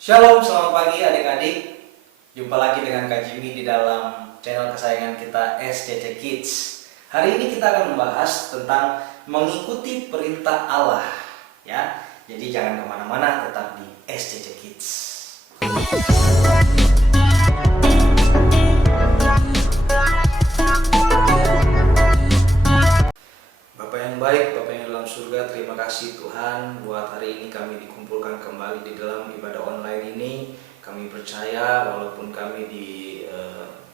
Shalom, selamat pagi adik-adik. Jumpa lagi dengan Kak Jimmy di dalam channel kesayangan kita SCC Kids. Hari ini kita akan membahas tentang mengikuti perintah Allah, ya. Jadi jangan kemana-mana, tetap di SCC Kids. Bapak yang baik, Bapak yang dalam surga, terima kasih Tuhan buat hari ini kami dikumpulkan kembali di dalam ibadah online ini. Kami percaya walaupun kami di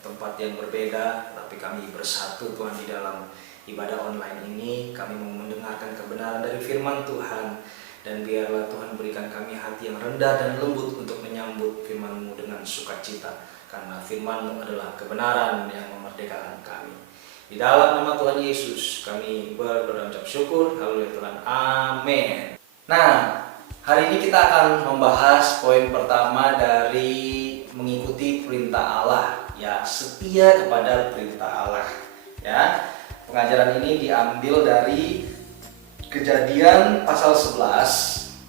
tempat yang berbeda, tapi kami bersatu Tuhan di dalam ibadah online ini. Kami mau mendengarkan kebenaran dari firman Tuhan, dan biarlah Tuhan berikan kami hati yang rendah dan lembut untuk menyambut firman-Mu dengan sukacita, karena firman-Mu adalah kebenaran yang memerdekakan kami. Di dalam nama Tuhan Yesus kami berdoa dan ucap syukur. Haleluya Tuhan, amin. Nah, hari ini kita akan membahas poin pertama dari mengikuti perintah Allah, ya, setia kepada perintah Allah, ya. Pengajaran ini diambil dari Kejadian pasal 11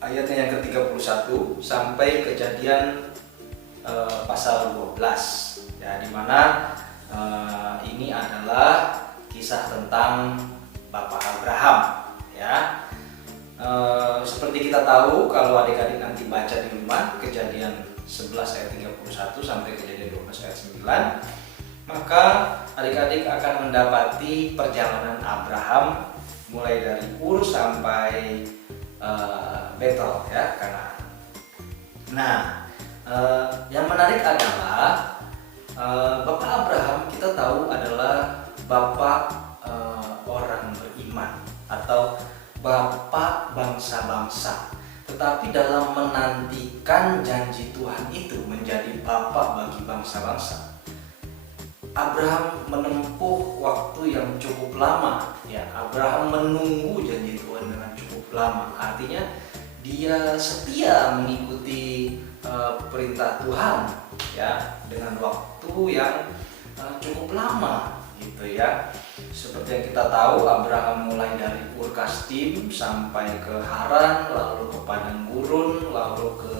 ayatnya yang ke-31 sampai Kejadian pasal 12, ya, di mana ini adalah kisah tentang Bapak Abraham, ya. Seperti kita tahu, kalau adik-adik nanti baca di rumah Kejadian 11 ayat 31 sampai Kejadian 12 ayat 9, maka adik-adik akan mendapati perjalanan Abraham mulai dari Ur sampai Betel, ya, Kanaan. Nah, yang menarik adalah Bapak Abraham kita tahu adalah bapak orang beriman atau bapak bangsa-bangsa. Tetapi dalam menantikan janji Tuhan itu menjadi bapak bagi bangsa-bangsa, Abraham menempuh waktu yang cukup lama, ya. Abraham menunggu janji Tuhan dengan cukup lama. Artinya dia setia mengikuti perintah Tuhan, ya, dengan waktu yang cukup lama, gitu, ya. Seperti yang kita tahu, Abraham mulai dari Ur Kasdim sampai ke Haran, lalu ke padang gurun, lalu ke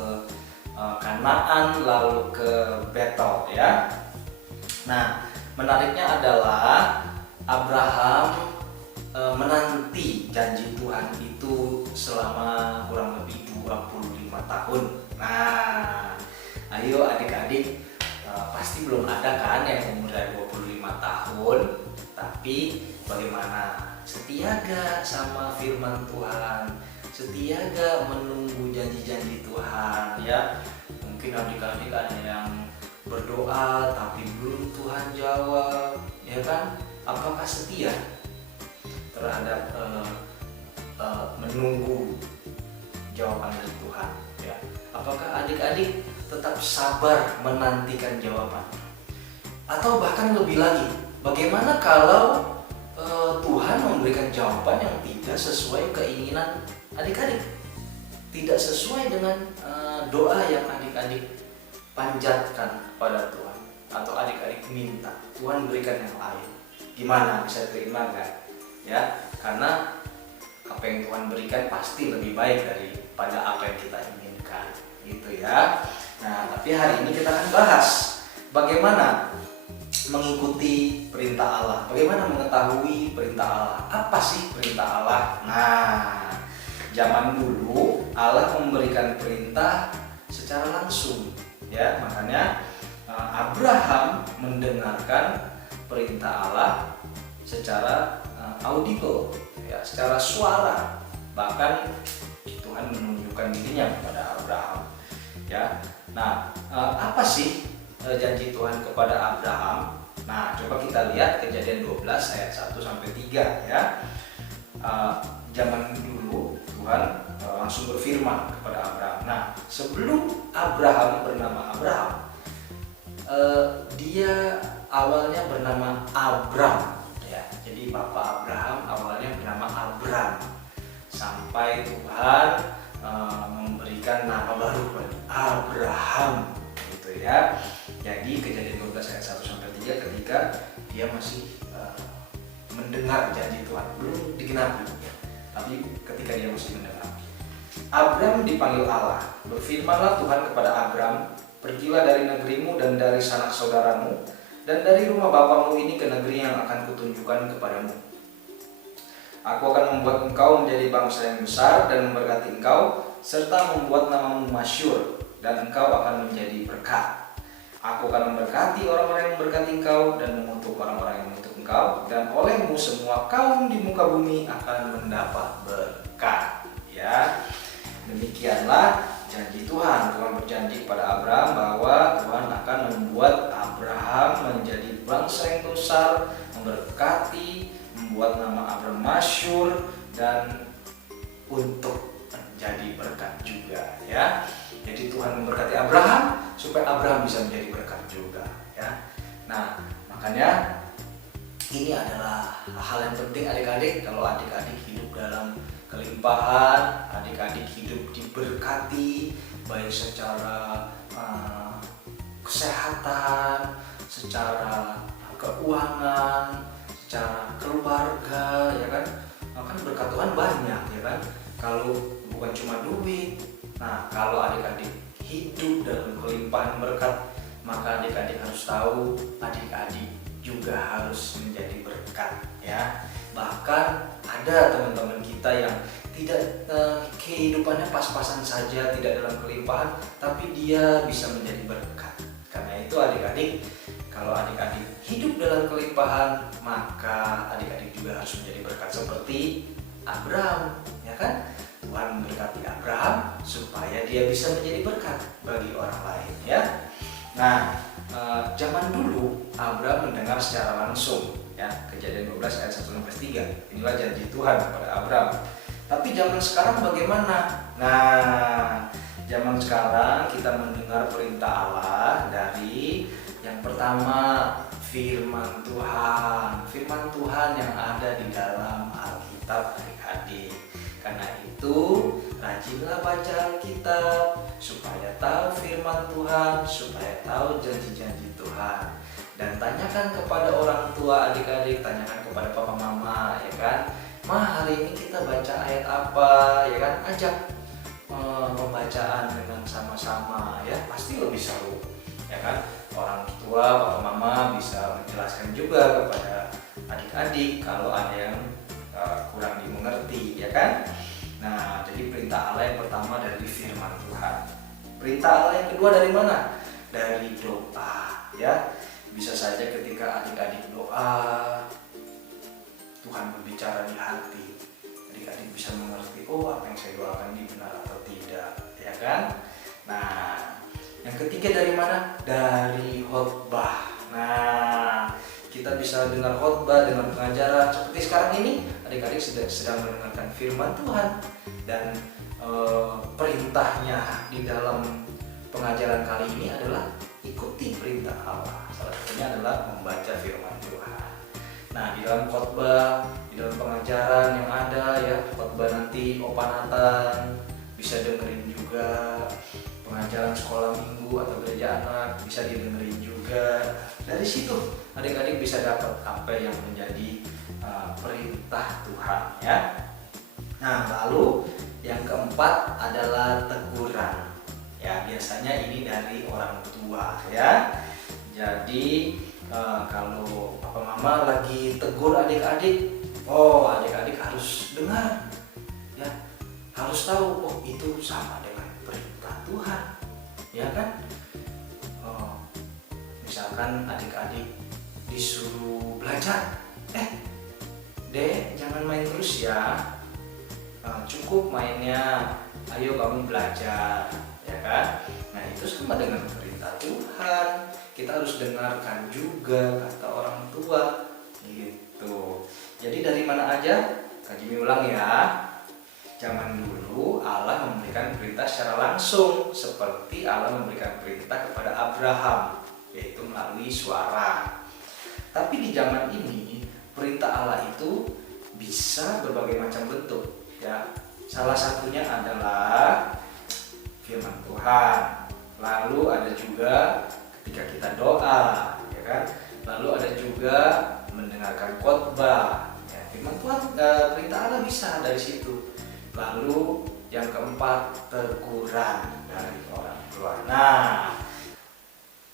Kanaan, lalu ke Betel, ya. Nah, menariknya adalah Abraham menanti janji Tuhan itu selama kurang lebih 25 tahun. Nah, ayo adik-adik, pasti belum ada kan yang umurnya 25 tahun, tapi bagaimana? Setia gak sama firman Tuhan? Setia gak menunggu janji-janji Tuhan, ya? Mungkin adik-adik ada yang berdoa tapi belum Tuhan jawab, ya kan? Apakah setia terhadap menunggu jawaban dari Tuhan, ya? Apakah adik-adik tetap sabar menantikan jawaban? Atau bahkan lebih lagi, bagaimana kalau Tuhan memberikan jawaban yang tidak sesuai keinginan adik-adik, tidak sesuai dengan doa yang adik-adik panjatkan pada Tuhan, atau adik-adik minta Tuhan berikan yang lain? Gimana, bisa terima gak? Ya, karena apa yang Tuhan berikan pasti lebih baik daripada apa yang kita inginkan, gitu, ya. Nah, tapi hari ini kita akan bahas bagaimana mengikuti perintah Allah, bagaimana mengetahui perintah Allah. Apa sih perintah Allah? Nah, zaman dulu Allah memberikan perintah secara langsung, ya. Makanya Abraham mendengarkan perintah Allah secara audible, ya, secara suara. Bahkan Tuhan menunjukkan dirinya kepada Abraham, ya. Nah, apa sih janji Tuhan kepada Abraham? Nah, coba kita lihat Kejadian 12 ayat 1 sampai 3, ya. Zaman dulu Tuhan langsung berfirman kepada Abraham. Nah, sebelum Abraham bernama Abraham, dia awalnya bernama Abram, ya. Jadi Bapak Abraham awalnya bernama Abram, sampai Tuhan memberikan nama baru kepada Abraham, gitu, ya. Jadi Kejadian 12 ayat 1 sampai 3 ketika dia masih mendengar janji Tuhan, belum digenapi, ya. Tapi ketika dia masih mendengar. Abram dipanggil Allah. Berfirmanlah Tuhan kepada Abram, pergilah dari negerimu dan dari sanak saudaramu dan dari rumah bapamu ini ke negeri yang akan kutunjukkan kepadamu. Aku akan membuat engkau menjadi bangsa yang besar dan memberkati engkau, serta membuat namamu masyhur, dan engkau akan menjadi berkat. Aku akan memberkati orang-orang yang memberkati engkau dan mengutuk orang-orang yang mengutuk engkau, dan olehmu semua kaum di muka bumi akan mendapat berkat. Ya, demikianlah janji Tuhan. Tuhan berjanji kepada Abraham bahwa Tuhan akan membuat Abraham menjadi bangsa yang besar, memberkati, membuat nama Abraham masyhur, dan untuk menjadi berkat juga. Ya, jadi Tuhan memberkati Abraham supaya Abraham bisa menjadi berkat juga. Ya, nah makanya ini adalah hal yang penting adik-adik. Kalau adik-adik hidup dalam kelimpahan, adik-adik hidup diberkati baik secara kesehatan, secara keuangan, secara keluarga, ya kan? Kan berkat Tuhan banyak, ya kan? Kalau bukan cuma duit. Nah, kalau adik-adik hidup dalam kelimpahan berkat, maka adik-adik harus tahu adik-adik juga harus menjadi berkat, ya. Bahkan ada teman-teman kita yang tidak kehidupannya pas-pasan saja, tidak dalam kelimpahan, tapi dia bisa menjadi berkat. Karena itu adik-adik, kalau adik-adik hidup dalam kelimpahan, maka adik-adik juga harus menjadi berkat seperti Abraham, ya kan? Tuhan memberkati Abraham supaya dia bisa menjadi berkat bagi orang lain, ya. Nah, zaman dulu Abraham mendengar secara langsung, ya, Kejadian 12 ayat 1-3. Inilah janji Tuhan kepada Abraham. Tapi zaman sekarang bagaimana? Nah, zaman sekarang kita mendengar perintah Allah dari yang pertama firman Tuhan. Firman Tuhan yang ada di dalam Alkitab, adik-adik. Karena itu, rajinlah baca Alkitab supaya tahu firman Tuhan, supaya tahu janji-janji Tuhan. Dan tanyakan kepada orang tua adik-adik, tanyakan kepada papa mama, ya kan? Ma, hari ini kita baca ayat apa, ya kan? Ajak pembacaan dengan sama-sama, ya, pasti lebih seru, ya kan? Orang tua, papa mama bisa menjelaskan juga kepada adik-adik kalau ada yang kurang dimengerti, ya kan? Nah, jadi perintah Allah yang pertama dari firman Tuhan. Perintah Allah yang kedua dari mana? Dari doa, ya. Bisa saja ketika adik-adik doa, Tuhan berbicara di hati. Adik-adik bisa mengerti, oh, apa yang saya doakan ini benar atau tidak, ya kan? Nah, yang ketiga dari mana? Dari khotbah. Nah, kita bisa dengar khotbah, dengar pengajaran seperti sekarang ini. Adik-adik sedang mendengarkan firman Tuhan, dan perintahnya di dalam pengajaran kali ini adalah ikuti perintah Allah. Salah satunya adalah membaca firman Tuhan. Nah, di dalam khotbah, di dalam pengajaran yang ada, ya, khotbah nanti Opa Nathan bisa dengerin juga, pengajaran sekolah minggu atau gereja anak bisa didengerin juga. Dari situ adik-adik bisa dapat apa yang menjadi perintah Tuhan, ya. Nah, lalu yang keempat adalah teguran. Ya, biasanya ini dari orang tua, ya. Jadi kalau papa mama lagi tegur adik-adik, oh, adik-adik harus dengar, ya, harus tahu, oh, itu sama dengan perintah Tuhan, ya kan? Misalkan adik-adik disuruh belajar, Dek, jangan main terus ya, cukup mainnya, ayo kamu belajar, ya kan? Nah, itu sama dengan perintah Tuhan. Kita harus dengarkan juga kata orang tua, gitu. Jadi dari mana aja? Kak Jimmy ulang ya. Zaman dulu Allah memberikan perintah secara langsung, seperti Allah memberikan perintah kepada Abraham, yaitu melalui suara. Tapi di zaman ini perintah Allah itu bisa berbagai macam bentuk, ya. Salah satunya adalah firman Tuhan. Lalu ada juga ketika kita doa, ya kan? Lalu ada juga mendengarkan khotbah. Ya, firman Tuhan, perintah Allah bisa dari situ. Lalu Yang keempat, teguran dari orang tua. Nah,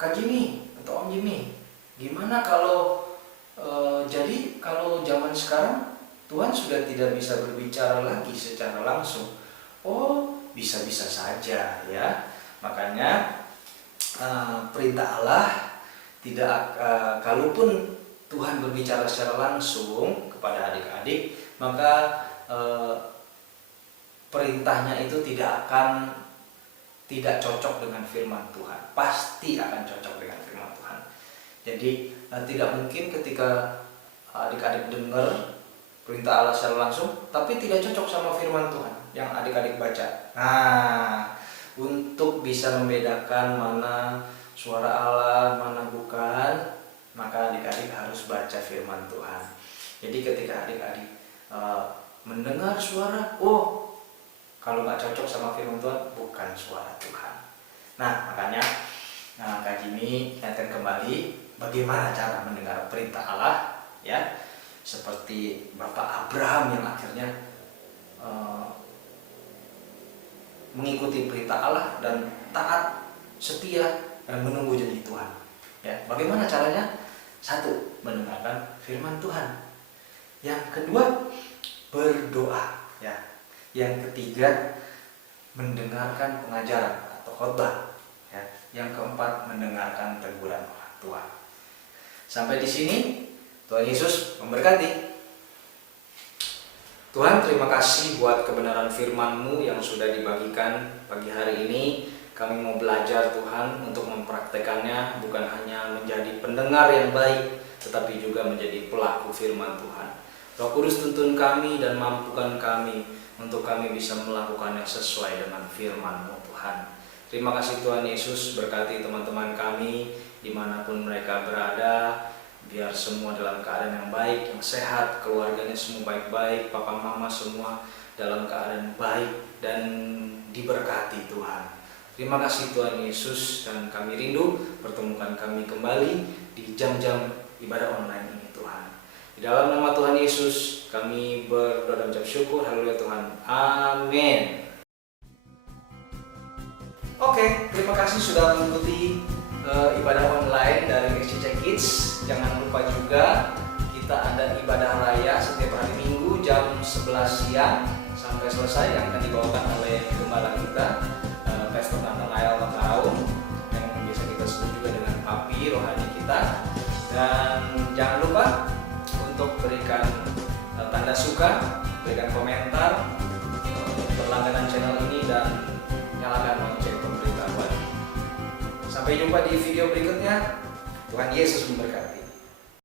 Kak Jimmy atau Om Jimmy, gimana kalau jadi kalau zaman sekarang Tuhan sudah tidak bisa berbicara lagi secara langsung? Oh, bisa-bisa saja ya. Makanya perintah Allah tidak, kalaupun Tuhan berbicara secara langsung kepada adik-adik, maka perintahnya itu tidak cocok dengan firman Tuhan. Pasti akan cocok dengan firman Tuhan. Jadi tidak mungkin ketika adik-adik dengar perintah Allah secara langsung tapi tidak cocok sama firman Tuhan yang adik-adik baca. Nah, untuk bisa membedakan mana suara Allah, mana bukan, maka adik-adik harus baca firman Tuhan. Jadi ketika adik-adik mendengar suara, oh kalau nggak cocok sama firman Tuhan, bukan suara Tuhan. Nah, makanya Kak Jimmy ingatkan kembali bagaimana cara mendengar perintah Allah, ya. Seperti Bapak Abraham yang akhirnya mengikuti perintah Allah dan taat, setia, dan menunggu janji Tuhan. Ya, bagaimana caranya? Satu, mendengarkan firman Tuhan. Yang kedua, berdoa. Ya. Yang ketiga, mendengarkan pengajaran atau khotbah. Ya. Yang keempat, mendengarkan teguran orang tua. Sampai di sini, Tuhan Yesus memberkati. Tuhan, terima kasih buat kebenaran firman-Mu yang sudah dibagikan pagi hari ini. Kami mau belajar Tuhan untuk mempraktekannya, bukan hanya menjadi pendengar yang baik, tetapi juga menjadi pelaku firman Tuhan. Roh Kudus, tuntun kami dan mampukan kami untuk kami bisa melakukannya sesuai dengan firman-Mu Tuhan. Terima kasih Tuhan Yesus, berkati teman-teman kami dimanapun mereka berada. Biar semua dalam keadaan yang baik, yang sehat, keluarganya semua baik-baik, papa mama semua dalam keadaan baik dan diberkati Tuhan. Terima kasih Tuhan Yesus, dan kami rindu pertemukan kami kembali di jam-jam ibadah online ini Tuhan. Di dalam nama Tuhan Yesus kami berdoa dan ucap syukur. Haleluya Tuhan. Amin. Oke, terima kasih sudah mengikuti ibadah online dari SCC Kids. Jangan lupa juga kita ada ibadah raya setiap hari Minggu jam 11 siang sampai selesai yang akan dibawakan oleh gembala kita, Pastor Nathanael Mataung, yang biasa kita sebut juga dengan Papi rohani kita. Dan jangan lupa untuk berikan tanda suka, berikan komentar, berlangganan channel ini, dan nyalakan lonceng pemberitahuan. Sampai jumpa di video berikutnya. Tuhan Yesus memberkati.